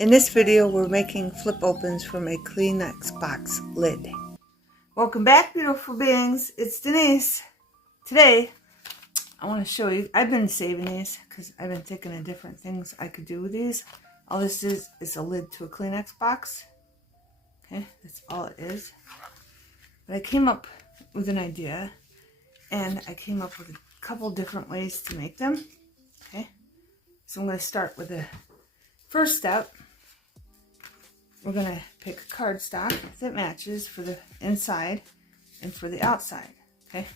In this video, we're making flip opens from a Kleenex box lid. Welcome back, beautiful beings. It's Denise. Today, I want to show you, I've been saving these because I've been thinking of different things I could do with these. All this is a lid to a Kleenex box. Okay, that's all it is. But I came up with an idea, and I came up with a couple different ways to make them. Okay, so I'm going to start with the first step. We're going to pick a cardstock that matches for the inside and for the outside. Okay,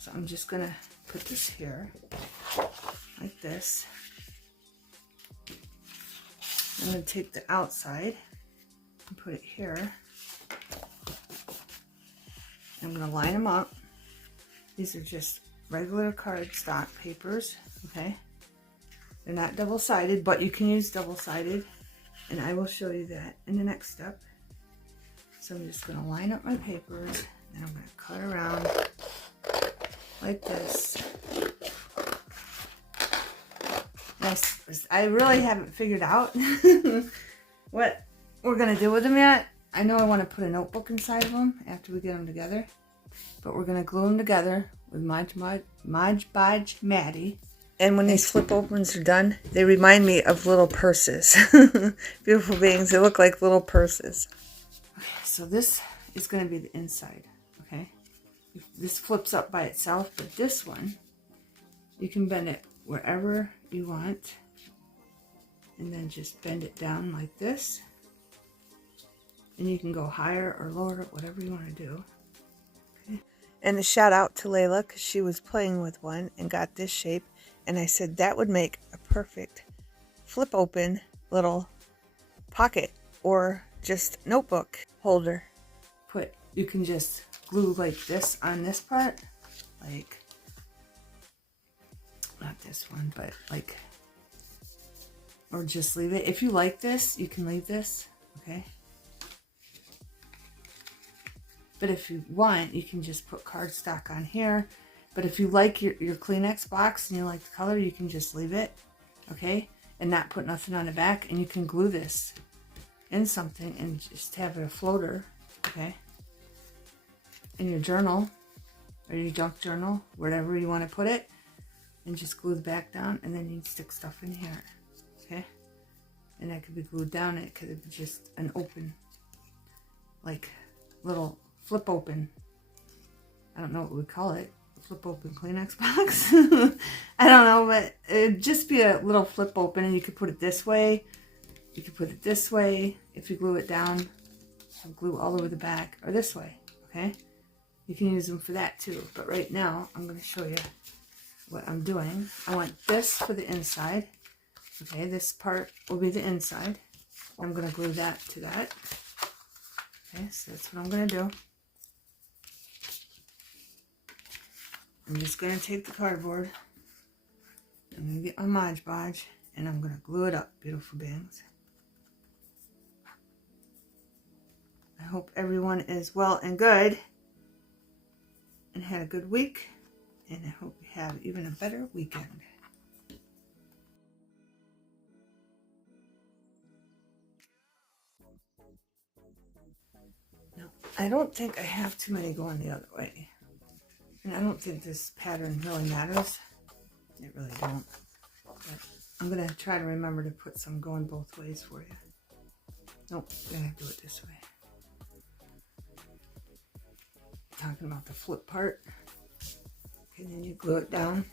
so I'm just going to put this here like this. I'm going to take the outside and put it here. I'm going to line them up. These are just regular cardstock papers, okay? They're not double-sided, but you can use double-sided, and I will show you that in the next step. So I'm just going to line up my papers, and I'm going to cut around like this. I really haven't figured out what we're going to do with them yet. I know I want to put a notebook inside of them after we get them together, but we're going to glue them together with Mod Podge Maddie. And when these flip opens are done, they remind me of little purses. Beautiful beings, they look like little purses. Okay, so this is going to be the inside, okay? This flips up by itself, but this one, you can bend it wherever you want. And then just bend it down like this. And you can go higher or lower, whatever you want to do. Okay. And a shout out to Layla, because she was playing with one and got this shape. And I said that would make a perfect flip open little pocket or just notebook holder. You can just glue like this on this part, like, not this one, but like, or just leave it. If you like this, you can leave this, okay? But if you want, you can just put cardstock on here. But if you like your Kleenex box and you like the color, you can just leave it, okay? And not put nothing on the back. And you can glue this in something and just have it a floater, okay? In your journal or your junk journal, wherever you want to put it. And just glue the back down, and then you can stick stuff in here, okay? And that could be glued down. It could be just an open, like, little flip open. I don't know what we call it. Flip open Kleenex box. I don't know, but it'd just be a little flip open, and you could put it this way. You could put it this way. If you glue it down, have glue all over the back, or this way, okay? You can use them for that too. But right now, I'm going to show you what I'm doing. I want this for the inside. Okay, this part will be the inside. I'm going to glue that to that. Okay, so that's what I'm going to do. I'm just going to take the cardboard. I'm going to get my Mod Podge, and I'm going to glue it up, beautiful beings. I hope everyone is well and good and had a good week. And I hope you have even a better weekend. No, I don't think I have too many going the other way. And I don't think this pattern really matters. It really don't. But I'm going to try to remember to put some going both ways for you. Nope, I'm going to do it this way. Talking about the flip part. And then you glue it down.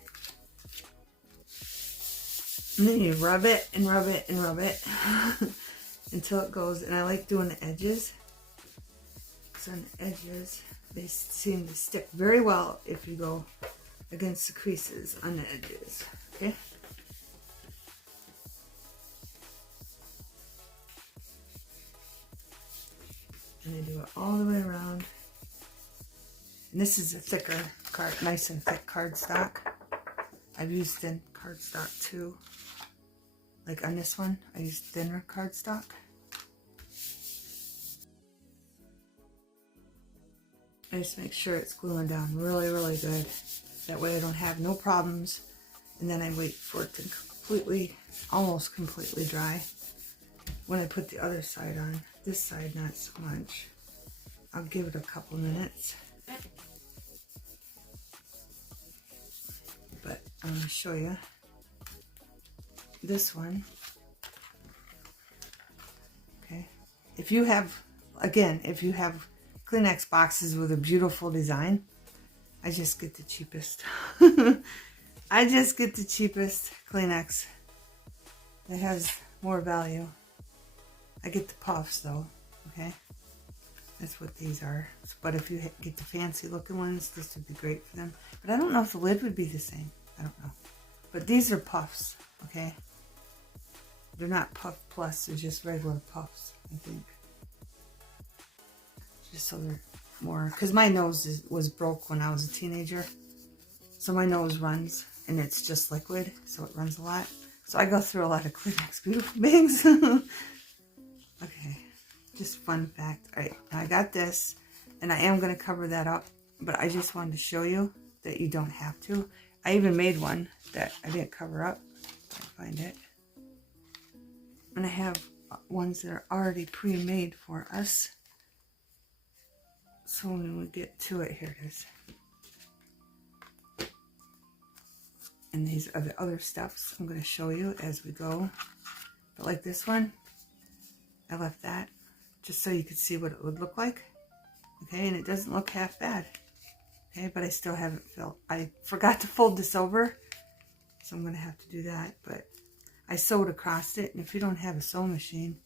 And then you rub it and rub it and rub it until it goes. And I like doing the edges. So on the edges, they seem to stick very well if you go against the creases on the edges. Okay? And I do it all the way around. And this is a thicker card, nice and thick cardstock. I've used thin cardstock too. Like on this one, I used thinner cardstock. I just make sure it's gluing down really, really good. That way I don't have no problems. And then I wait for it to almost completely dry. when I put the other side on. This side, not so much. I'll give it a couple minutes. But I'm going to show you this one. Okay. If you have, again, if you have Kleenex boxes with a beautiful design, I just get the cheapest. I just get the cheapest Kleenex. It has more value. I get the puffs though, okay? That's what these are. But if you get the fancy looking ones, this would be great for them. But I don't know if the lid would be the same. I don't know. But these are puffs, okay? They're not Puff Plus, they're just regular puffs, I think. Just so they're more, because my nose was broke when I was a teenager. So my nose runs, and it's just liquid, so it runs a lot. So I go through a lot of Kleenex beautiful bags. Okay, just fun fact. All right, now I got this, and I am going to cover that up, but I just wanted to show you that you don't have to. I even made one that I didn't cover up. If I find it. And I have ones that are already pre-made for us. So when we get to it, here it is. And these are the other stuffs I'm going to show you as we go. But like this one, I left that just so you could see what it would look like. Okay, and it doesn't look half bad. Okay, but I still haven't filled. I forgot to fold this over, so I'm going to have to do that. But I sewed across it, and if you don't have a sewing machine,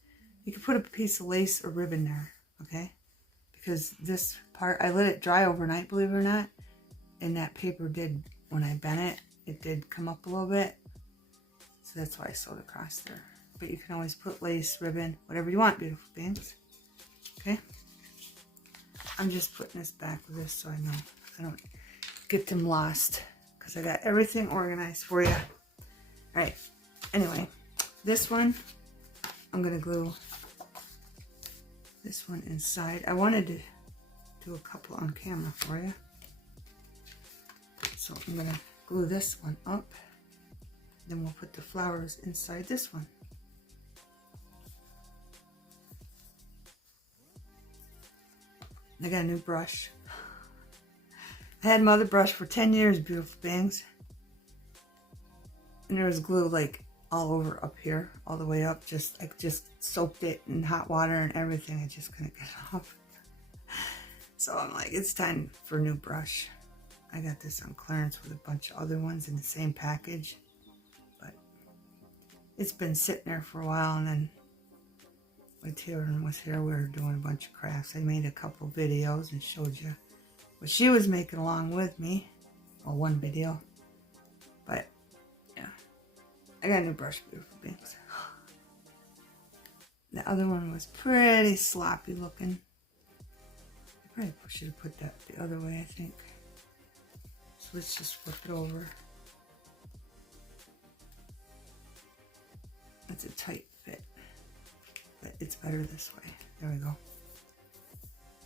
you can put a piece of lace or ribbon there, okay? Because this part, I let it dry overnight, believe it or not, and that paper did, when I bent it, it did come up a little bit. So that's why I sewed across there. But you can always put lace, ribbon, whatever you want, beautiful things. Okay? I'm just putting this back with this so I know I don't get them lost. Because I got everything organized for you. Alright. Anyway, this one, I'm going to glue this one inside. I wanted to do a couple on camera for you. So I'm going to glue this one up. Then we'll put the flowers inside this one. I got a new brush. I had my other brush for 10 years, beautiful things. And there was glue like all over up here, all the way up. I just soaked it in hot water and everything. I just couldn't get it off. So I'm like, it's time for a new brush. I got this on clearance with a bunch of other ones in the same package. But it's been sitting there for a while, and then when Taylor was here, we were doing a bunch of crafts. I made a couple videos and showed you what she was making along with me. Well, one video. But, yeah. I got a new brush, beautiful things. The other one was pretty sloppy looking. I probably should have put that the other way, I think. So let's just flip it over. That's a tight fit. But it's better this way. There we go.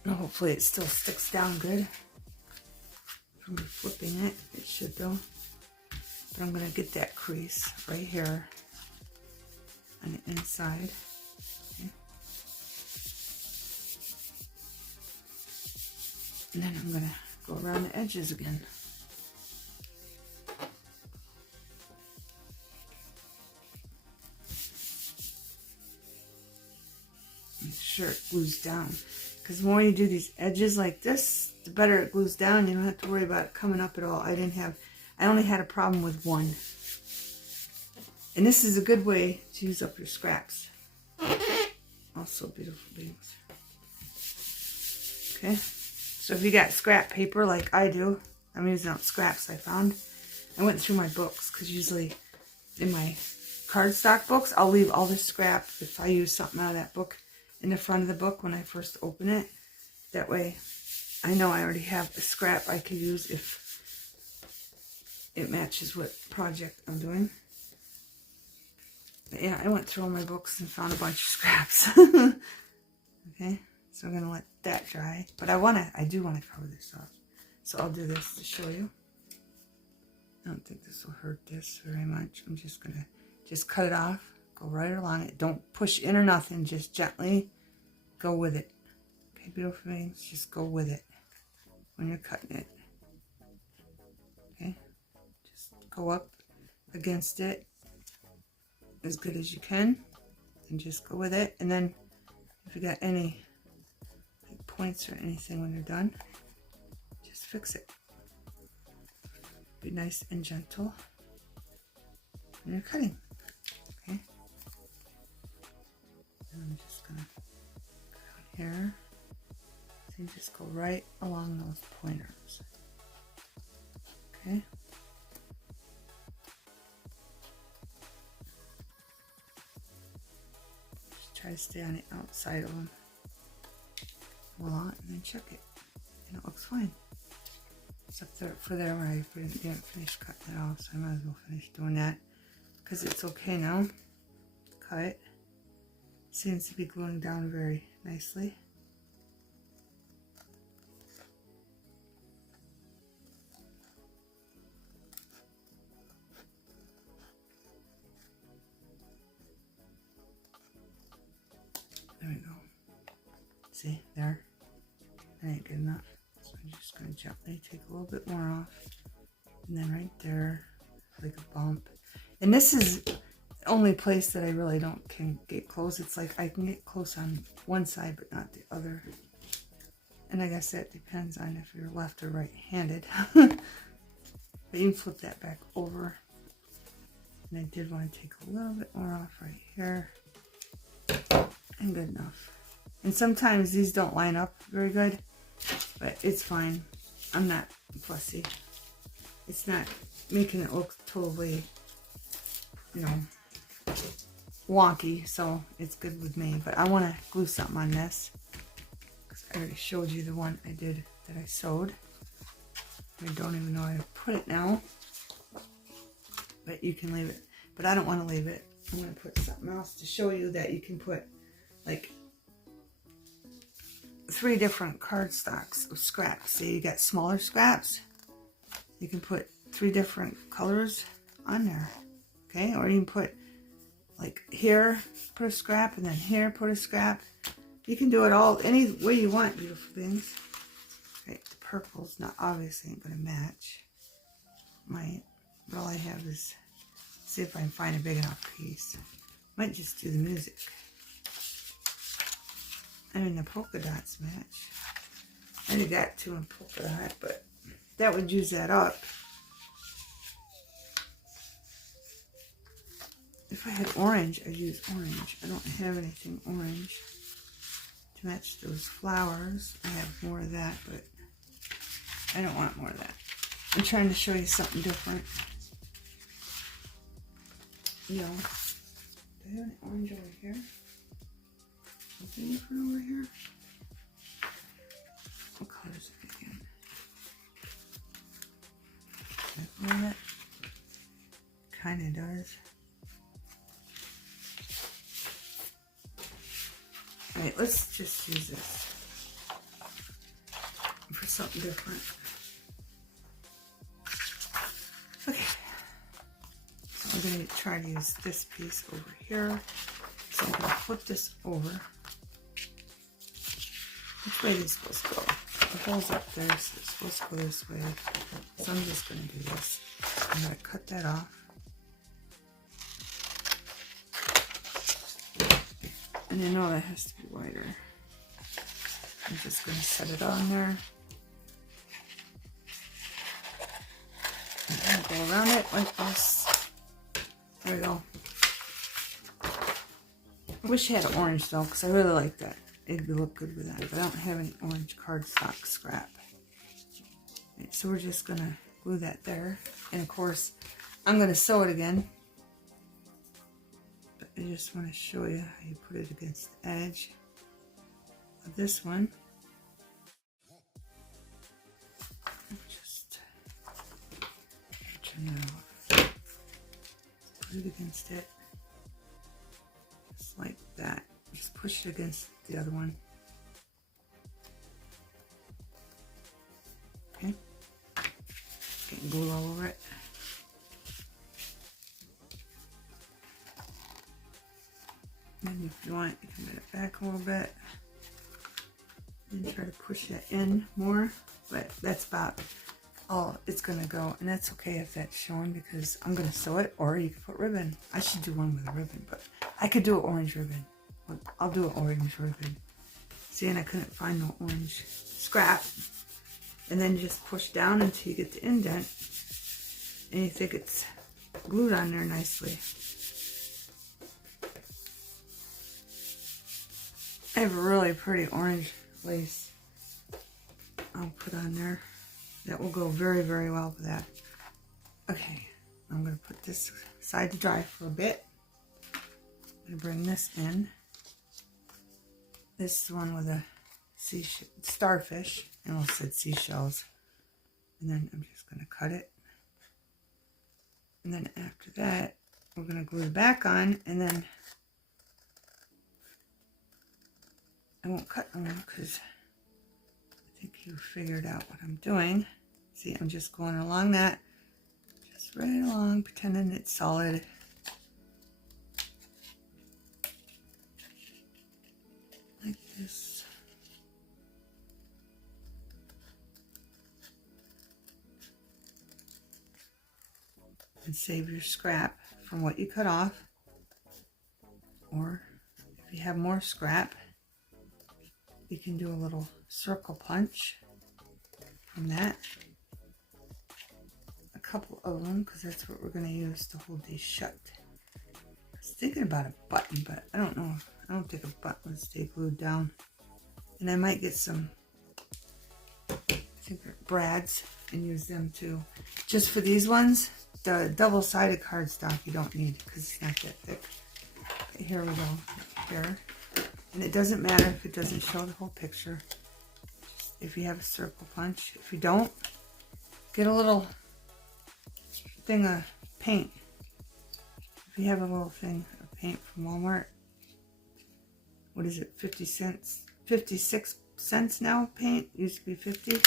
And hopefully it still sticks down good. From flipping it, it should though. But I'm going to get that crease right here on the inside. Okay. And then I'm going to go around the edges again. Make sure it glues down. Because the more you do these edges like this, the better it glues down. You don't have to worry about it coming up at all. I only had a problem with one. And this is a good way to use up your scraps. Also beautiful things. Okay. So if you got scrap paper like I do, I'm using up scraps I found. I went through my books because usually in my cardstock books, I'll leave all this scrap if I use something out of that book in the front of the book when I first open it. That way I know I already have a scrap I could use if it matches what project I'm doing. But yeah, I went through all my books and found a bunch of scraps. Okay, so I'm going to let that dry. But I do want to cover this up. So I'll do this to show you. I don't think this will hurt this very much. I'm just going to cut it off Go right along it. Don't push in or nothing. Just gently go with it. Okay, beautiful things. Just go with it when you're cutting it. Okay, just go up against it as good as you can and just go with it. And then if you got any points or anything when you're done, just fix it. Be nice and gentle when you're cutting. Okay, and I'm just gonna cut here. So you just go right along those pointers. Okay. Just try to stay on the outside of them. Voila, and then check it. And it looks fine. Except for there where I didn't finish cutting it off, so I might as well finish doing that. Because it's okay now. Cut it. Seems to be gluing down very nicely. There we go. See, there. That ain't good enough. So I'm just going to gently take a little bit more off. And then right there, like a bump. And this is the only place that I really can get close. It's like I can get close on one side, but not the other. And I guess that depends on if you're left or right-handed. But you can flip that back over. And I did want to take a little bit more off right here. And good enough. And sometimes these don't line up very good, but it's fine. I'm not fussy. It's not making it look totally, you know, wonky, so it's good with me. But I want to glue something on this, because I already showed you the one I did that I sewed. I don't even know where to put it now, but you can leave it. But I don't want to leave it. I'm going to put something else to show you that you can put like 3 different cardstocks of scraps. Say you got smaller scraps, you can put 3 different colors on there. Okay, or you can put like here, put a scrap, and then here, put a scrap. You can do it all any way you want, beautiful things. Okay, the purple's not obviously ain't gonna match. Might, but all I have is see if I can find a big enough piece. Might just do the music. I mean, the polka dots match. I did that too in polka dot, but that would use that up. If I had orange, I'd use orange. I don't have anything orange to match those flowers. I have more of that, but I don't want more of that. I'm trying to show you something different. You know, do I have any orange over here? Something different over here? What color is it again? That one? Kind of does. Alright, let's just use this for something different. Okay. So I'm going to try to use this piece over here. So I'm going to flip this over. Which way is it supposed to go? The hole's up there, so it's supposed to go this way. So I'm just going to do this. I'm going to cut that off. And you know that has to be wider. I'm just going to set it on there. And go around it like this. There we go. I wish I had an orange though, because I really like that. It'd look good with that, but I don't have any orange cardstock scrap. Right, so we're just going to glue that there. And of course, I'm going to sew it again. But I just want to show you how you put it against the edge of this one. Just turn that off. Put it against it. Just like that. Just push it against the other one. Okay. Getting glue all over it. And if you want, you can bend it back a little bit and try to push it in more. But that's about all it's gonna go, and that's okay if that's showing because I'm gonna sew it, or you can put ribbon. I should do one with a ribbon, but I could do an orange ribbon. I'll do an orange ribbon. See, and I couldn't find no orange scrap. And then just push down until you get the indent, and you think it's glued on there nicely. I have a really pretty orange lace I'll put on there. That will go very, very well with that. Okay, I'm going to put this aside to dry for a bit. I'm going to bring this in. This is the one with a starfish. I almost said seashells. And then I'm just going to cut it. And then after that, we're going to glue it back on, and then I won't cut them because I think you figured out what I'm doing. See, I'm just going along that, just right along, pretending it's solid. Like this. And save your scrap from what you cut off. Or if you have more scrap, you can do a little circle punch from that. A couple of them, because that's what we're going to use to hold these shut. I was thinking about a button, but I don't know. I don't think a button would stay glued down. And I might get some, I think they're brads, and use them too. Just for these ones, the double-sided cardstock you don't need because it's not that thick. Okay, here we go. Here. And it doesn't matter if it doesn't show the whole picture. Just if you have a circle punch. If you don't, get a little thing of paint. If you have a little thing of paint from Walmart, what is it, 50 cents? 56 cents now, paint. Used to be 50.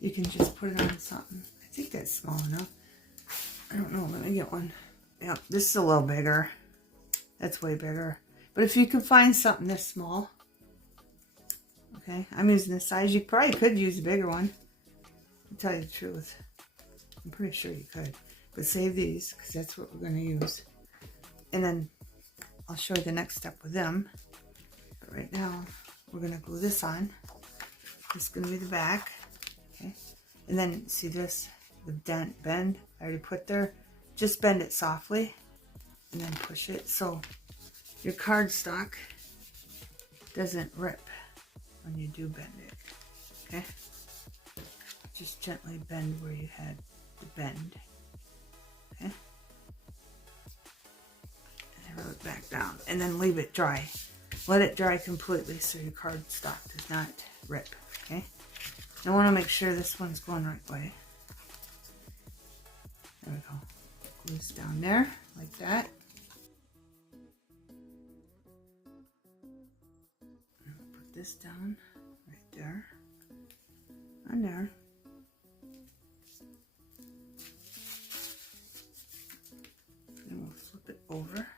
You can just put it on something. I think that's small enough. I don't know. Let me get one. Yeah, this is a little bigger. That's way bigger. But if you can find something this small, okay, I'm using this size. You probably could use a bigger one. To tell you the truth, I'm pretty sure you could. But save these because that's what we're going to use. And then I'll show you the next step with them. But right now, we're going to glue this on. This is going to be the back. Okay. And then see this, the dent bend I already put there. Just bend it softly and then push it so your cardstock doesn't rip when you do bend it. Okay. Just gently bend where you had the bend. Okay. And roll it back down and then leave it dry. Let it dry completely so your cardstock does not rip. Okay. I want to make sure this one's going the right way. There we go. Glue this down there like that. And we'll put this down right there. On there. Then we'll flip it over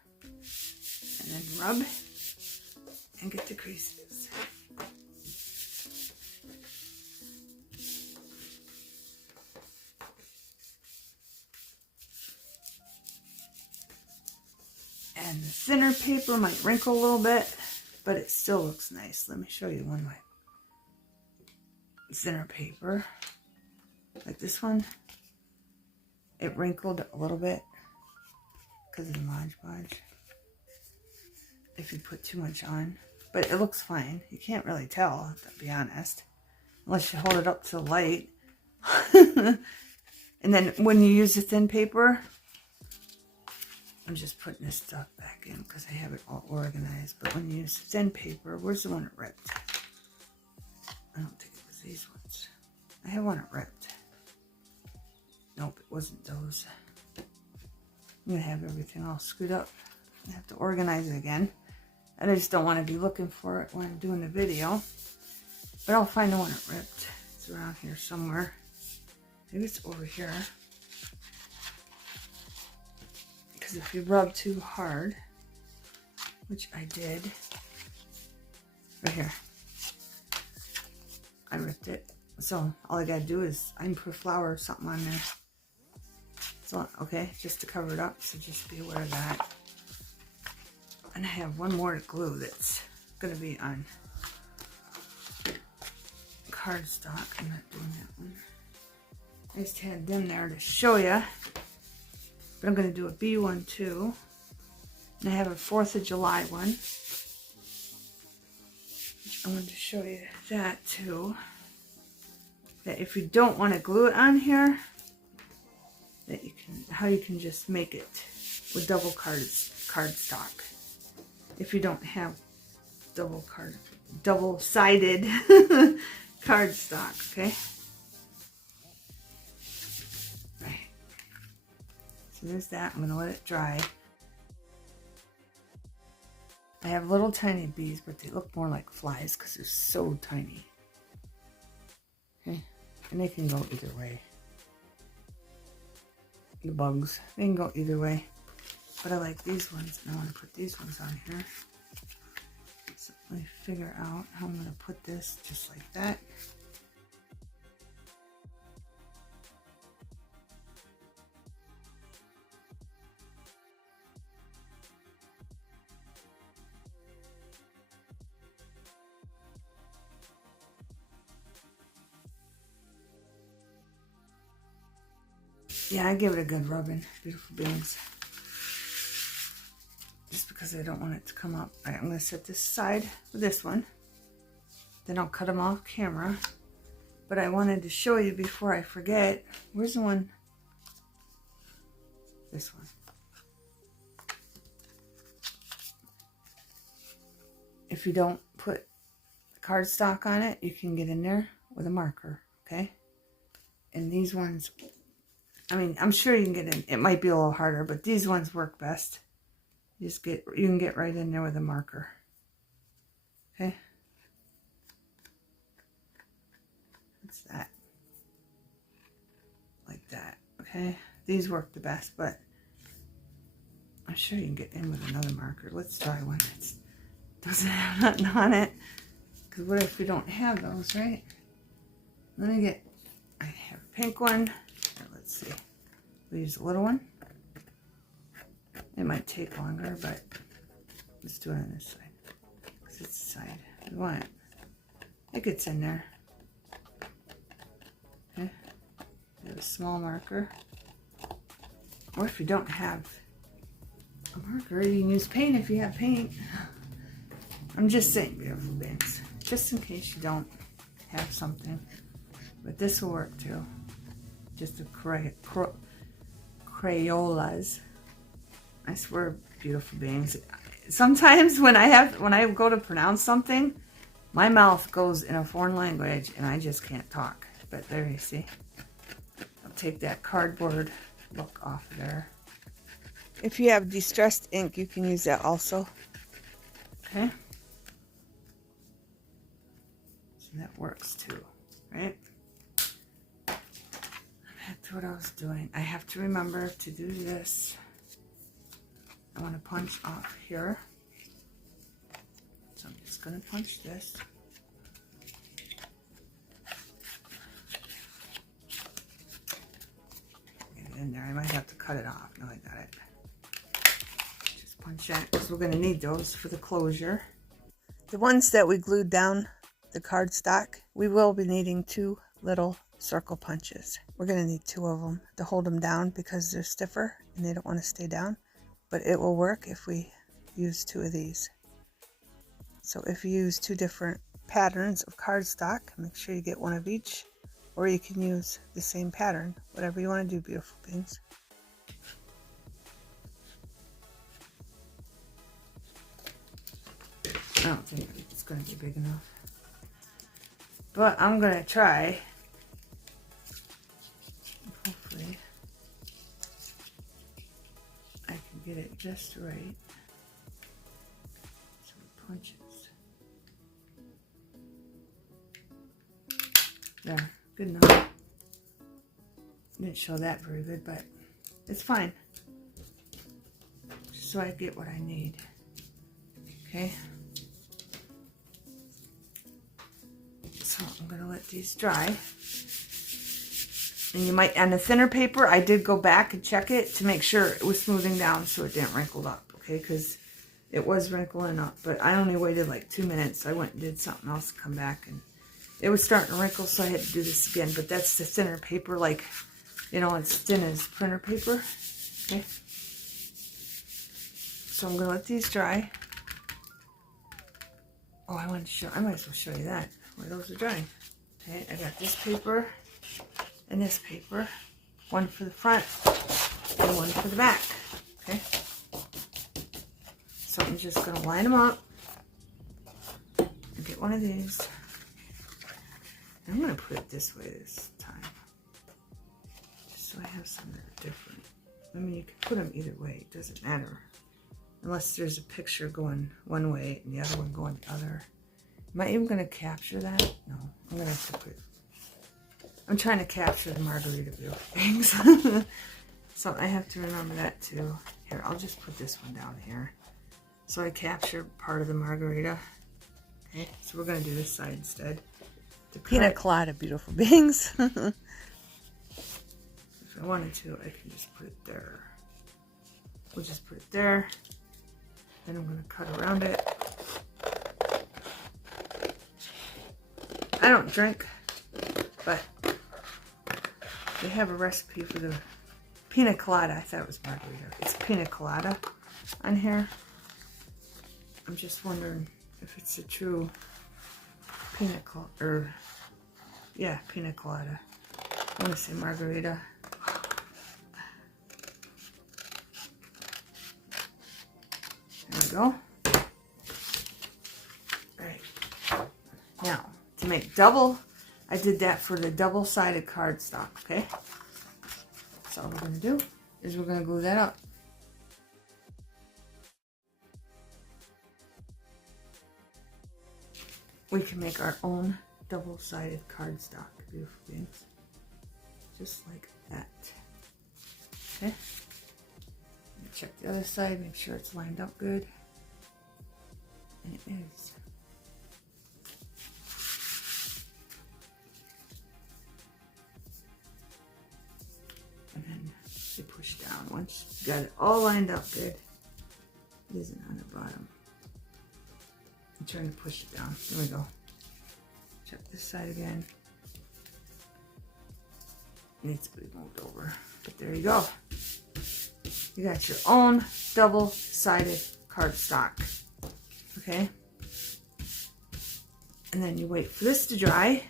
and then rub and get the creases. And the thinner paper might wrinkle a little bit, but it still looks nice. Let me show you one way. Thinner paper, like this one, it wrinkled a little bit because of the Mod Podge. If you put too much on, but it looks fine. You can't really tell, to be honest, unless you hold it up to the light. And then when you use the thin paper, I'm just putting this stuff back in because I have it all organized. But when you use thin paper, where's the one that ripped? I don't think it was these ones. I have one that ripped. Nope, it wasn't those. I'm going to have everything all screwed up. I have to organize it again. And I just don't want to be looking for it when I'm doing the video. But I'll find the one that ripped. It's around here somewhere. Maybe it's over here. Because because if you rub too hard, which I did, right here, I ripped it. So all I gotta do is I can put flour or something on there. So, okay, just to cover it up, so just be aware of that. And I have one more glue that's gonna be on cardstock. I'm not doing that one. I just had them there to show you. But I'm gonna do a B one too. And I have a 4th of July one. I wanted to show you that too. That if you don't want to glue it on here, that you can, how you can just make it with cardstock. If you don't have double-sided cardstock, okay? Right. So there's that. I'm gonna let it dry. I have little tiny bees, but they look more like flies because they're so tiny. Okay, and they can go either way. The bugs, they can go either way. But I like these ones, and I want to put these ones on here. So let me figure out how I'm going to put this just like that. Yeah, I give it a good rubbing. Beautiful beans. Just because I don't want it to come up. All right, I'm going to set this aside with this one. Then I'll cut them off camera. But I wanted to show you before I forget. Where's the one? This one. If you don't put cardstock on it, you can get in there with a marker, okay? And these ones, I mean, I'm sure you can get in. It might be a little harder, but these ones work best. You can get right in there with a marker. Okay? That's that. Like that. Okay? These work the best, but I'm sure you can get in with another marker. Let's try one that doesn't have nothing on it. Because what if we don't have those, right? Let me get, I have a pink one. Here, let's see. We use a little one. It might take longer, but let's do it on this side. Because it's the side we want it. It gets in there. Okay. We have a small marker. Or if you don't have a marker, you can use paint if you have paint. I'm just saying, beautiful beans. Just in case you don't have something. But this will work too. Just a Crayolas. I swear, beautiful beings. Sometimes when I go to pronounce something, my mouth goes in a foreign language and I just can't talk. But there you see. I'll take that cardboard look off of there. If you have distressed ink, you can use that also. Okay. So that works too, right? Back to what I was doing. I have to remember to do this. I want to punch off here. So I'm just going to punch this. Get it in there. I might have to cut it off. No, I got it. Just punch that because we're going to need those for the closure. The ones that we glued down the cardstock, we will be needing 2 little circle punches. We're going to need 2 of them to hold them down because they're stiffer and they don't want to stay down. But it will work if we use 2 of these. So if you use 2 different patterns of cardstock, make sure you get 1 of each, or you can use the same pattern, whatever you want to do, beautiful beings. I don't think it's going to be big enough, but I'm going to try. Hopefully I can get it just right. So it punches. There, good enough. Didn't show that very good, but it's fine. so I get what I need. Okay. So I'm going to let these dry. And you might, on the thinner paper, I did go back and check it to make sure it was smoothing down so it didn't wrinkle up, okay? Because it was wrinkling up, but I only waited like 2 minutes. I went and did something else, come back, and it was starting to wrinkle, so I had to do this again. But that's the thinner paper, like, you know, it's thin as printer paper, okay? So I'm going to let these dry. Oh, I wanted to show, I might as well show you that, where those are drying. Okay, I got this paper and this paper, one for the front and one for the back, okay? So I'm just going to line them up and get one of these. I'm going to put it this way this time, just so I have some that are different. I mean, you can put them either way, it doesn't matter. Unless there's a picture going one way and the other one going the other. Am I even going to capture that? No, I'm going to have to put it. I'm trying to capture the Margaritaville things. So I have to remember that too. Here, I'll just put this one down here. So I captured part of the margarita. Okay, so we're going to do this side instead. The pina colada, beautiful beings. If I wanted to, I can just put it there. We'll just put it there. Then I'm going to cut around it. I don't drink, but they have a recipe for the pina colada. I thought it was margarita. It's pina colada on here. I'm just wondering if it's a true pina colada, or yeah, pina colada. I want to say margarita. There we go. Alright. Now, to make double, I did that for the double-sided cardstock, okay? So all we're going to do is we're going to glue that up. We can make our own double-sided cardstock, beautiful things. Just like that. Okay? Check the other side, make sure it's lined up good. And it is. And then you push down. Once you got it all lined up good, it isn't on the bottom. I'm trying to push it down. There we go. Check this side again. Needs to be moved over. But there you go. You got your own double-sided cardstock, okay? And then you wait for this to dry,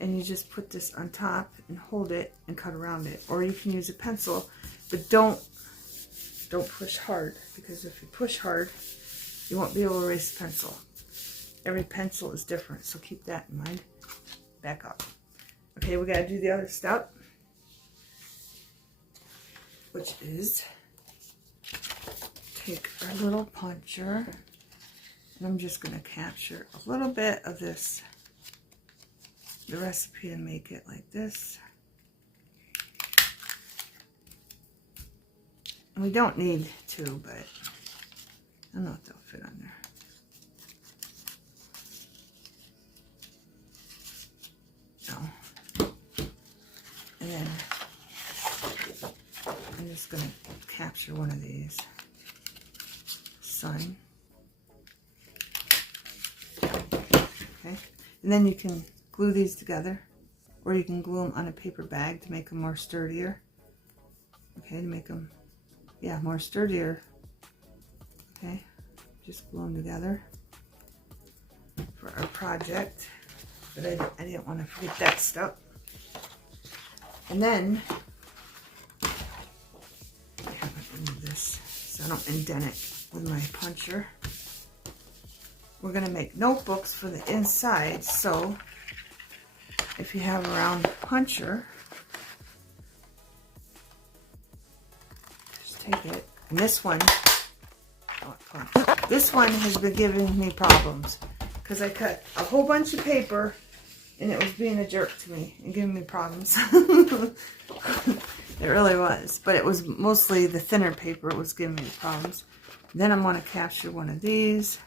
and you just put this on top and hold it and cut around it. Or you can use a pencil, but don't push hard, because if you push hard, you won't be able to erase the pencil. Every pencil is different, so keep that in mind. Back up. Okay, we gotta do the other step, which is take our little puncher, and I'm just going to capture a little bit of this, the recipe to make it like this. And we don't need to, but I don't know if they'll fit on there. No. And then I'm just going to capture one of these. Sign. Okay. And then you can glue these together, or you can glue them on a paper bag to make them more sturdier. Okay, to make them, yeah, more sturdier. Okay, just glue them together for our project. But I didn't want to forget that step. And then I haven't removed this, so I don't indent it with my puncher. We're going to make notebooks for the inside, so if you have a round puncher, just take it. And this one, this one has been giving me problems because I cut a whole bunch of paper and it was being a jerk to me and giving me problems. It really was. But it was mostly the thinner paper was giving me problems. Then I'm going to capture one of these.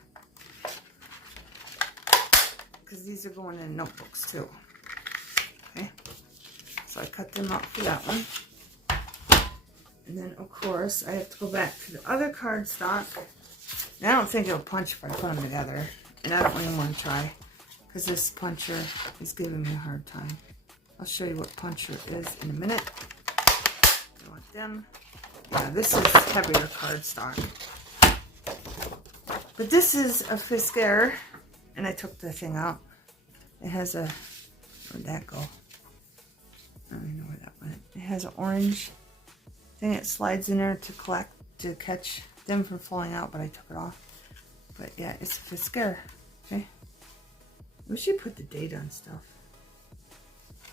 Because these are going in notebooks too. Okay. So I cut them out for that one. And then, of course, I have to go back to the other cardstock. And I don't think it'll punch if I put them together. And I don't even want to try. Because this puncher is giving me a hard time. I'll show you what puncher is in a minute. I want them. Yeah, this is heavier cardstock. But this is a Fisker. And I took the thing out. It has a... Where'd that go? I don't even know where that went. It has an orange thing. It slides in there to catch them from falling out, but I took it off. But yeah, it's a Fisker. Okay. I wish you put the date on stuff.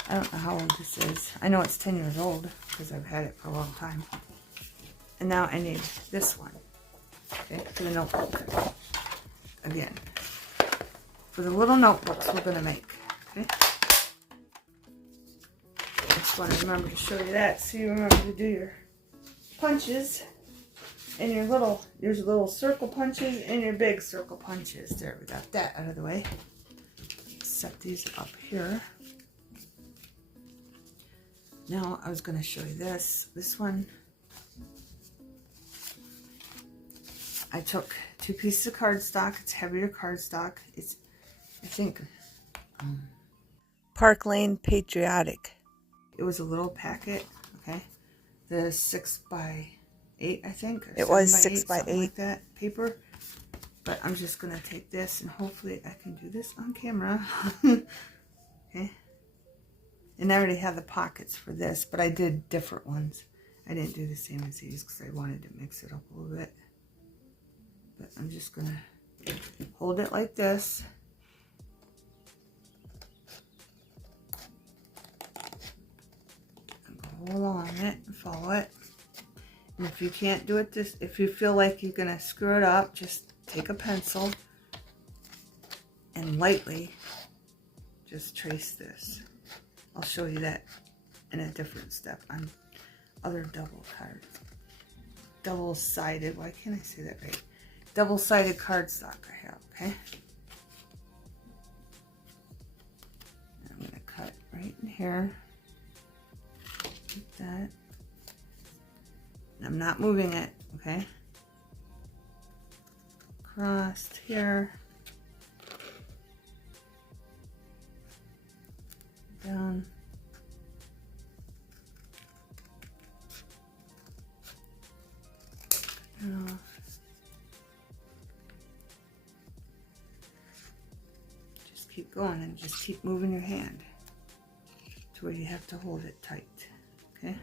I don't know how old this is. I know it's 10 years old because I've had it for a long time. And now I need this one. Okay, for the notebook. Again. For the little notebooks we're going to make. Okay. I just want to remember to show you that so you remember to do your punches and your little circle punches and your big circle punches. There, we got that out of the way. Set these up here. Now I was going to show you this. This one, I took 2 pieces of cardstock. It's heavier cardstock. It's, I think, Park Lane Patriotic. It was a little packet, okay? The 6x8, I think. It was 6x8. Like that paper. But I'm just going to take this and hopefully I can do this on camera. Okay. And I already have the pockets for this, but I did different ones. I didn't do the same as these because I wanted to mix it up a little bit. But I'm just going to hold it like this. And go along it and follow it. And if you can't do it, if you feel like you're going to screw it up, just take a pencil and lightly just trace this. I'll show you that in a different step on other double-sided, why can't I say that right? Double-sided cardstock I have, okay? I'm going to cut right in here, like that. I'm not moving it, okay? Across here. Down. And off. Just keep going and just keep moving your hand to where you have to hold it tight, okay?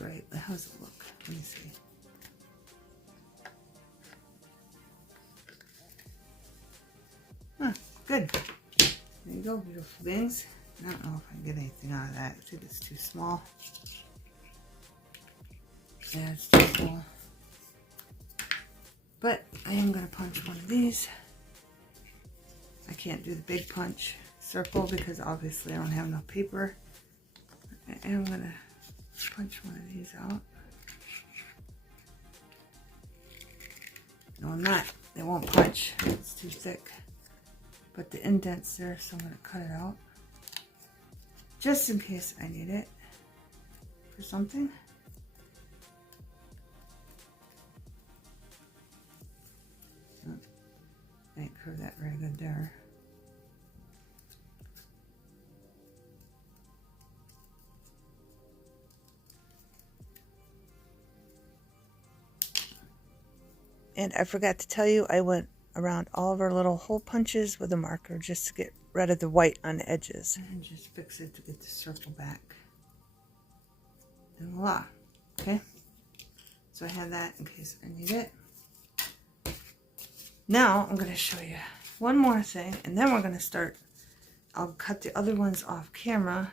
Right, how's it look? Let me see. Huh, good. There you go, beautiful beings. I don't know if I can get anything out of that. I think it's too small. Yeah, it's too small. But I am going to punch one of these. I can't do the big punch circle because obviously I don't have enough paper. I am going to punch one of these out. No, I'm not. They won't punch. It's too thick. But the indent's there, so I'm going to cut it out. Just in case I need it for something. Oh, I didn't curve that very good there. And I forgot to tell you, I went around all of our little hole punches with a marker just to get rid of the white on the edges. And just fix it to get the circle back. And voila. Okay. So I have that in case I need it. Now I'm going to show you one more thing. And then we're going to start. I'll cut the other ones off camera.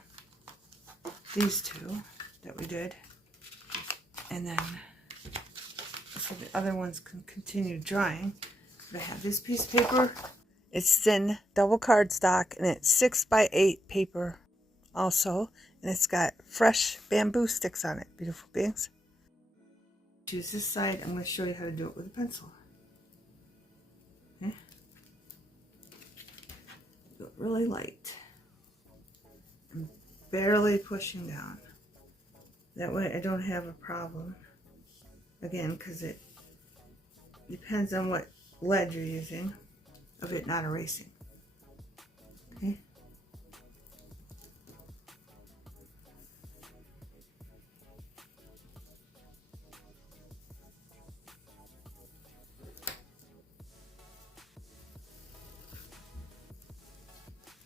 These two that we did. And then, so the other ones can continue drying. But I have this piece of paper. It's thin double cardstock, and it's 6x8 paper also, and it's got fresh bamboo sticks on it. Beautiful beings. Choose this side. I'm going to show you how to do it with a pencil. Okay. Do it really light. I'm barely pushing down. That way I don't have a problem. Again, because it depends on what lead you're using, of it not erasing. Okay.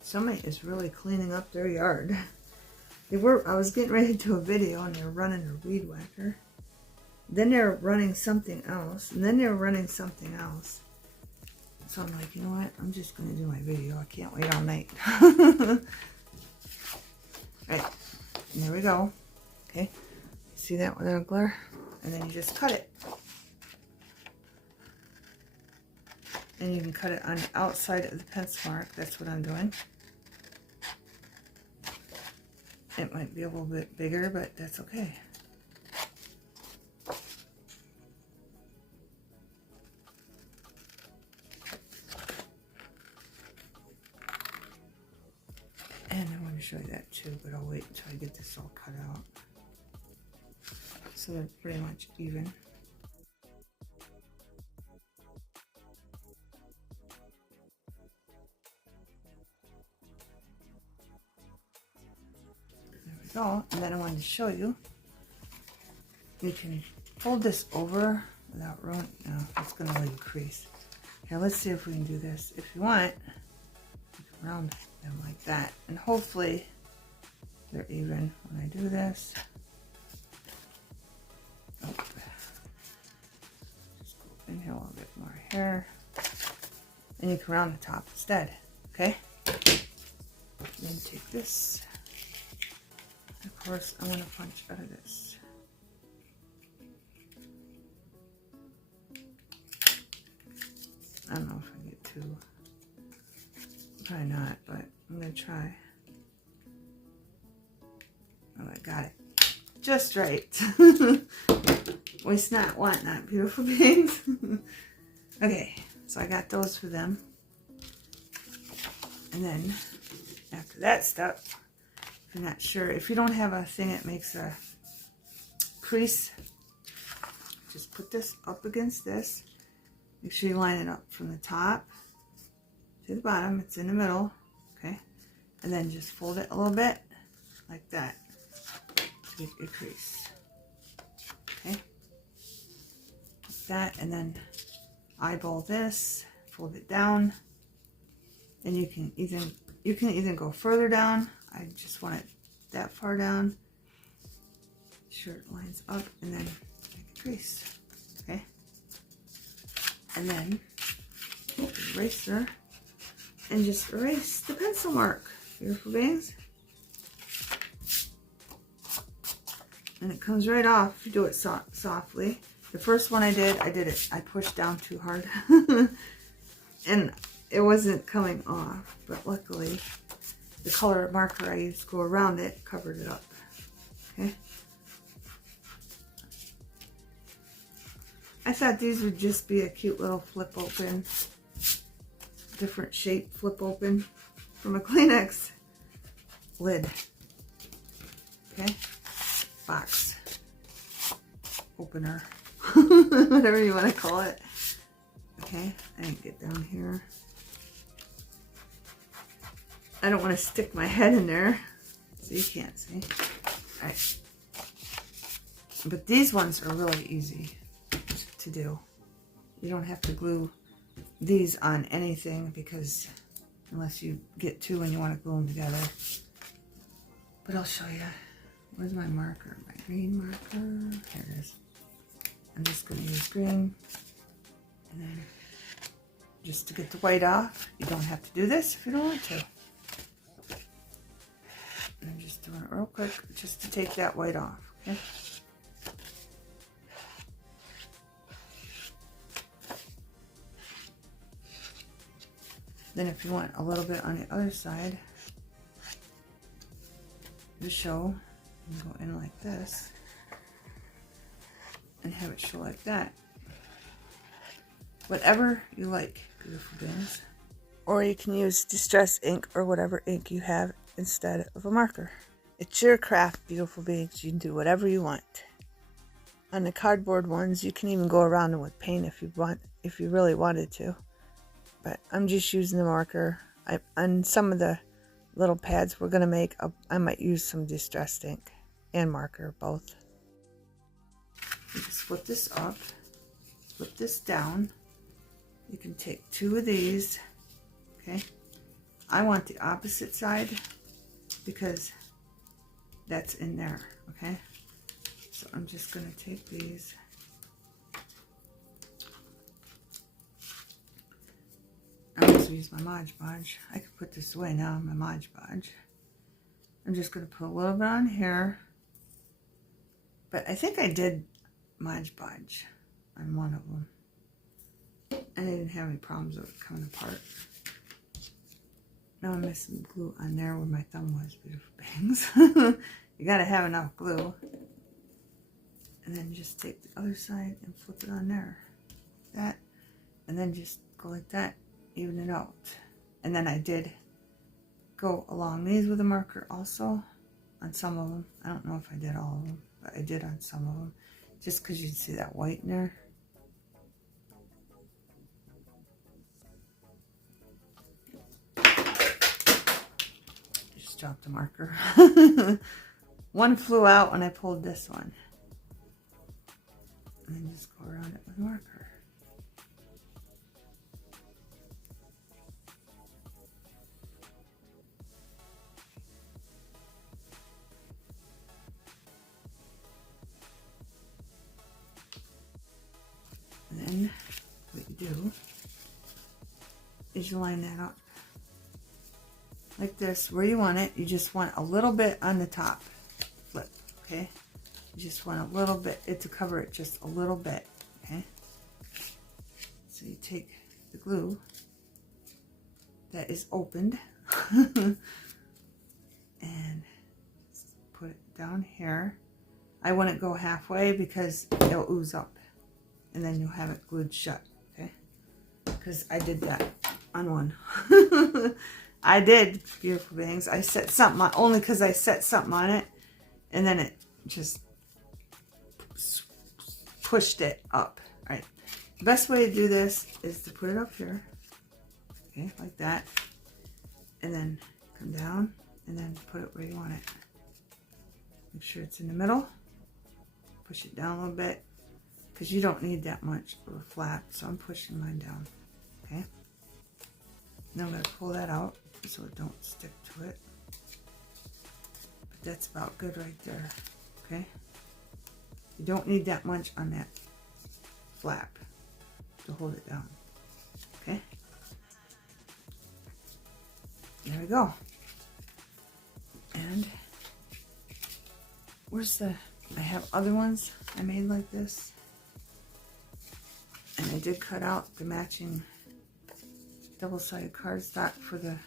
Somebody is really cleaning up their yard. I was getting ready to do a video and they were running a weed whacker. Then they were running something else. And then they were running something else. So I'm like, you know what? I'm just going to do my video. I can't wait all night. Right. And there we go. Okay. See that without glare? And then you just cut it. And you can cut it on the outside of the pencil mark. That's what I'm doing. It might be a little bit bigger, but that's okay. And I want to show you that too, but I'll wait until I get this all cut out. So they're pretty much even. Go, and then I wanted to show you, you can fold this over without ruining. No, it's going to leave a crease. Here, let's see if we can do this. If you want, you can round them like that, and hopefully they're even when I do this. Oh. Just go in here a little bit more here, and you can round the top instead. Okay. Then take this. Of course, I want to punch out of this. I don't know if I get too, probably not, but I'm going to try. Oh, I got it. Just right. Waste not, want not, beautiful beings. Okay, so I got those for them. And then, after that step, if you're not sure, if you don't have a thing that makes a crease, just put this up against this. Make sure you line it up from the top to the bottom. It's in the middle, okay? And then just fold it a little bit, like that, to get your crease, okay? Like that, and then eyeball this, fold it down, and you can either go further down. I just want it that far down. Sure it lines up, and then make a crease. Okay? And then take the eraser and just erase the pencil mark. Beautiful beings. And it comes right off if you do it softly. The first one I pushed down too hard. And it wasn't coming off, but luckily the color marker I used to go around it covered it up. Okay. I thought these would just be a cute little flip open, different shape flip open from a Kleenex lid. Okay. Box opener. Whatever you want to call it. Okay. I didn't get down here. I don't want to stick my head in there, so you can't see. All right. But these ones are really easy to do. You don't have to glue these on anything, because unless you get two and you want to glue them together. But I'll show you. Where's my marker? My green marker. Here it is. I'm just going to use green. And then just to get the white off. You don't have to do this if you don't want to. I'm just doing it real quick just to take that white off, okay? Then if you want a little bit on the other side to show, you go in like this and have it show like that. Whatever you like, beautiful beings. Or you can use distress ink or whatever ink you have instead of a marker. It's your craft, beautiful beings. You can do whatever you want. On the cardboard ones, you can even go around them with paint if you want, if you really wanted to. But I'm just using the marker. On some of the little pads we're going to make, I might use some distressed ink and marker, both. You just flip this up, flip this down. You can take two of these, okay? I want the opposite side because that's in there, okay? So I'm just going to take these. I also use my Mod Podge. I could put this away now, my Mod Podge. I'm just going to put a little bit on here. But I think I did Mod Podge on one of them. And I didn't have any problems with it coming apart. Now I'm missing glue on there where my thumb was, beautiful bangs. You gotta have enough glue. And then just take the other side and flip it on there. That. And then just go like that. Even it out. And then I did go along these with a marker also. On some of them. I don't know if I did all of them. But I did on some of them. Just because you'd see that white in there. Drop the marker. One flew out when I pulled this one. And then just go around it with a marker. And then what you do is you line that up. Like this, where you want it, you just want a little bit on the top. Flip, okay? You just want a little bit, to cover it just a little bit, okay? So you take the glue that is opened and put it down here. I wouldn't go halfway because it'll ooze up and then you'll have it glued shut, okay? Because I did that on one. I did, beautiful beings. I set something on, only because I set something on it, and then it just pushed it up. All right. The best way to do this is to put it up here, okay, like that, and then come down, and then put it where you want it. Make sure it's in the middle. Push it down a little bit, because you don't need that much of a flap, so I'm pushing mine down, okay? Now I'm going to pull that out so it don't stick to it. But that's about good right there, okay? You don't need that much on that flap to hold it down, okay? There we go. And where's the, I have other ones I made like this. And I did cut out the matching double-sided cardstock for the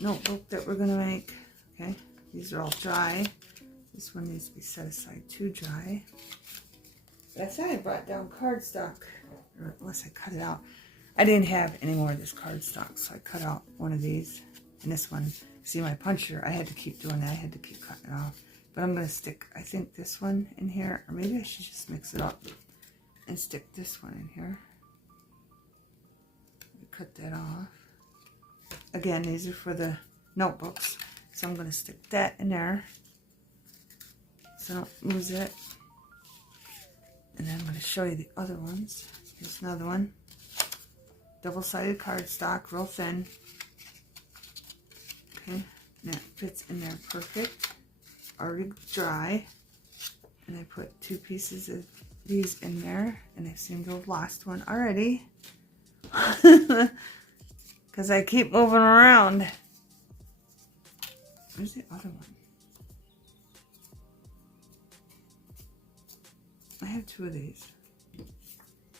notebook that we're going to make. Okay, these are all dry. This one needs to be set aside to dry. But I thought I brought down cardstock, or unless I cut it out. I didn't have any more of this cardstock, so I cut out one of these. And this one, see my puncher, I had to keep doing that. I had to keep cutting it off. But I'm going to stick, I think, this one in here. Or maybe I should just mix it up and stick this one in here. Cut that off. Again, these are for the notebooks, so I'm going to stick that in there so I don't lose it. And then I'm going to show you the other ones. Here's another one. Double-sided cardstock, real thin. Okay, and that fits in there perfect. Already dry. And I put 2 pieces of these in there, and I seem to have lost one already. Because I keep moving around. Where's the other one? I have 2 of these.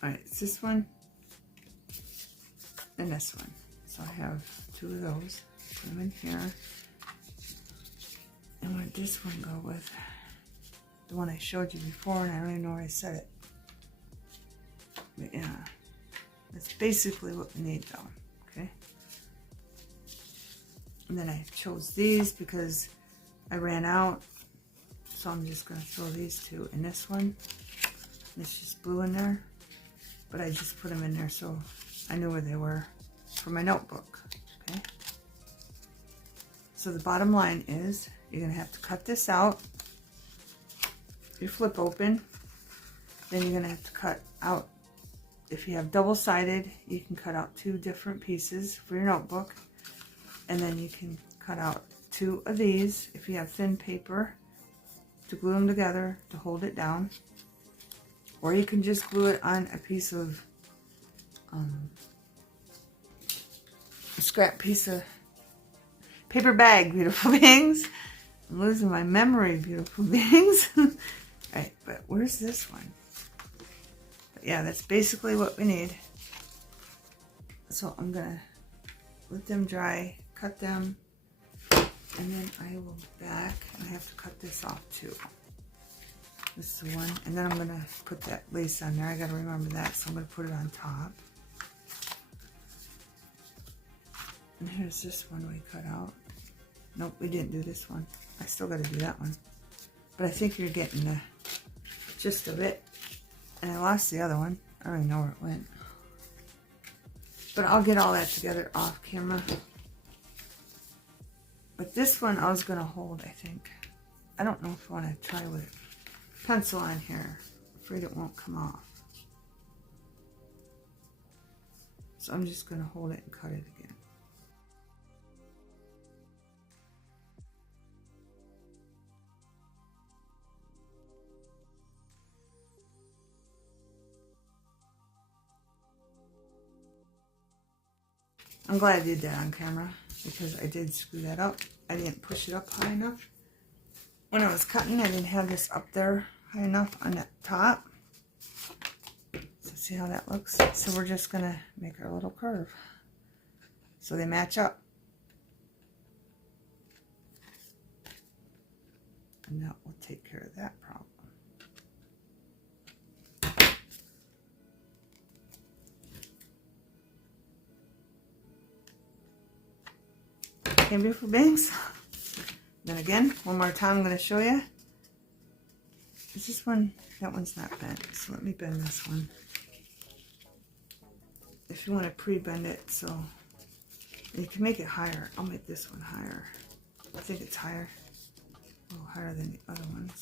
Alright, it's this one and this one. So I have 2 of those. Put them in here. And where did this one go with? The one I showed you before, and I don't even know where I set it. But yeah, that's basically what we need though, okay? And then I chose these because I ran out. So I'm just gonna throw these 2 in this one. It's just blue in there. But I just put them in there so I knew where they were for my notebook, okay? So the bottom line is you're gonna have to cut this out. You flip open, then you're gonna have to cut out. If you have double-sided, you can cut out 2 different pieces for your notebook, and then you can cut out 2 of these if you have thin paper to glue them together to hold it down, or you can just glue it on a piece of a scrap piece of paper bag, beautiful beings. I'm losing my memory, beautiful beings. Alright, but where's this one? But yeah, that's basically what we need. So I'm gonna let them dry, cut them, and then I will be back. I have to cut this off too. This is the one, and then I'm gonna put that lace on there. I gotta remember that, so I'm gonna put it on top. And here's this one we cut out. Nope, we didn't do this one. I still gotta do that one. But I think you're getting the gist of it. And I lost the other one. I don't even know where it went. But I'll get all that together off camera. But this one I was gonna hold, I think. I don't know if I wanna try with pencil on here. I'm afraid it won't come off. So I'm just gonna hold it and cut it again. I'm glad I did that on camera because I did screw that up. I didn't push it up high enough. When I was cutting, I didn't have this up there high enough on the top. So see how that looks? So we're just gonna make our little curve so they match up. And that will take care of that problem. Okay, beautiful beings. Then again, one more time, I'm going to show you. Is this one? That one's not bent, so let me bend this one. If you want to pre-bend it, so you can make it higher. I'll make this one higher. I think it's higher, a little higher than the other ones.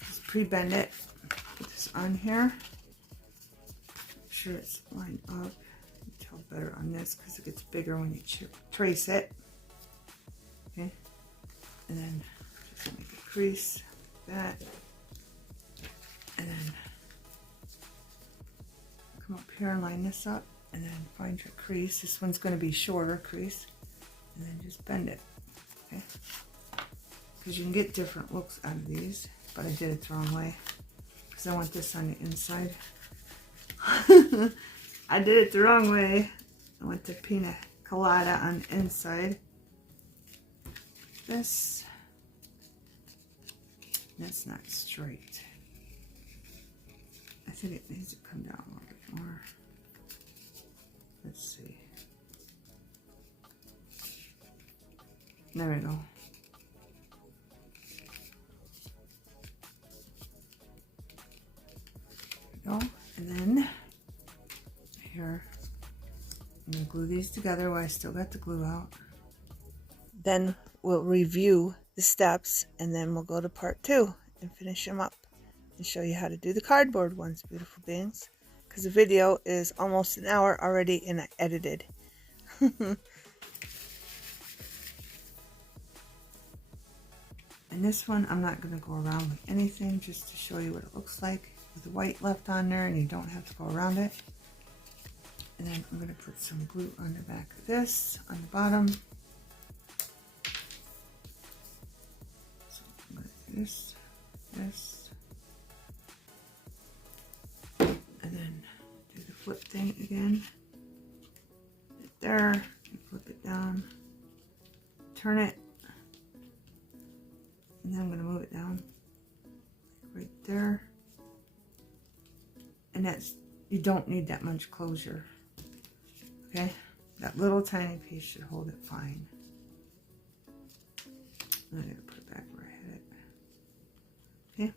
Just pre-bend it. Put this on here. Make sure it's lined up. Tell better on this because it gets bigger when you trace it. Okay, and then just make a crease like that, and then come up here and line this up, and then find your crease. This one's going to be shorter crease, and then just bend it. Okay, because you can get different looks out of these, but I did it the wrong way because I want this on the inside. I did it the wrong way. I want the pina colada on the inside. This, that's not straight. I think it needs to come down a little bit more. Let's see. There we go. There we go. And then here, I'm going to glue these together while I still got the glue out. Then we'll review the steps, and then we'll go to part 2 and finish them up and show you how to do the cardboard ones, beautiful beings. Because the video is almost an hour already and I edited. And this one, I'm not going to go around with anything, just to show you what it looks like with the white left on there, and you don't have to go around it. And then I'm going to put some glue on the back of this, on the bottom. So I'm going to do this, this, and then do the flip thing again. Right there, flip it down, turn it, and then I'm going to move it down right there. And that's, you don't need that much closure. Okay, that little tiny piece should hold it fine. I'm going to put it back where I had it. Okay,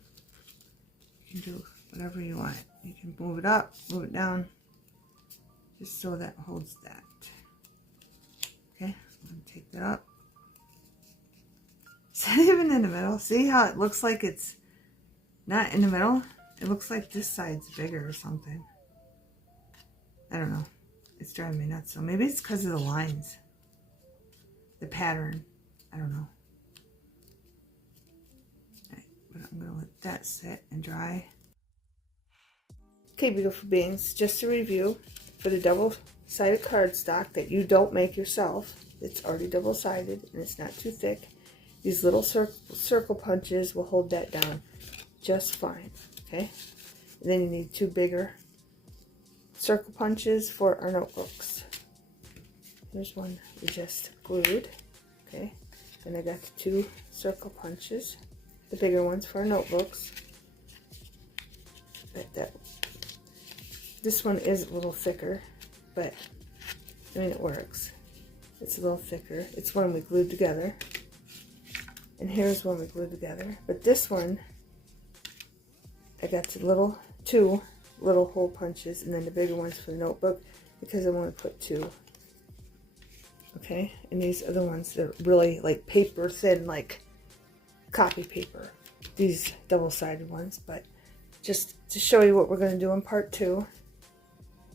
you can do whatever you want. You can move it up, move it down, just so that holds that. Okay, I'm going to take that up. Is that even in the middle? See how it looks like it's not in the middle? It looks like this side's bigger or something. I don't know. It's driving me nuts. So maybe it's because of the lines. The pattern. I don't know. Alright, but I'm going to let that sit and dry. Okay, beautiful beings. Just a review for the double-sided cardstock that you don't make yourself. It's already double-sided and it's not too thick. These little circle punches will hold that down just fine. Okay, and then you need 2 bigger circle punches for our notebooks. Here's one we just glued. Okay, and I got the 2 circle punches, the bigger ones for our notebooks. This one is a little thicker, but I mean it works. It's a little thicker. It's one we glued together, and here's one we glued together. But this one, I got the 2 little hole punches and then the bigger ones for the notebook because I want to put 2. Okay, and these are the ones that are really like paper thin, like copy paper. These double-sided ones, but just to show you what we're going to do in part 2,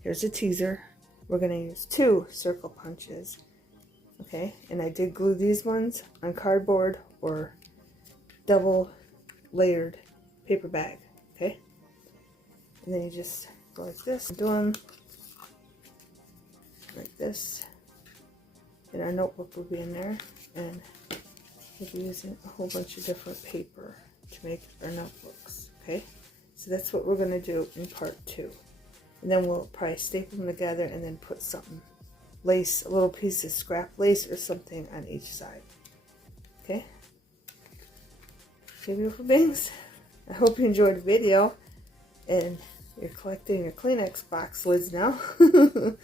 here's a teaser. We're going to use 2 circle punches. Okay, and I did glue these ones on cardboard or double layered paper bag. Okay, and then you just go like this, do them like this, and our notebook will be in there, and we'll be using a whole bunch of different paper to make our notebooks. Okay, so that's what we're going to do in part 2, and then we'll probably staple them together and then put something, lace, a little piece of scrap lace or something on each side. Okay, beautiful beings. I hope you enjoyed the video, and you're collecting your Kleenex box lids now. And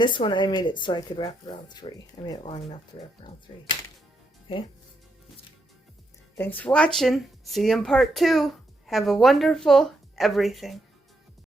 this one I made it so I could wrap around 3. I made it long enough to wrap around 3. Okay. Thanks for watching. See you in part 2. Have a wonderful everything.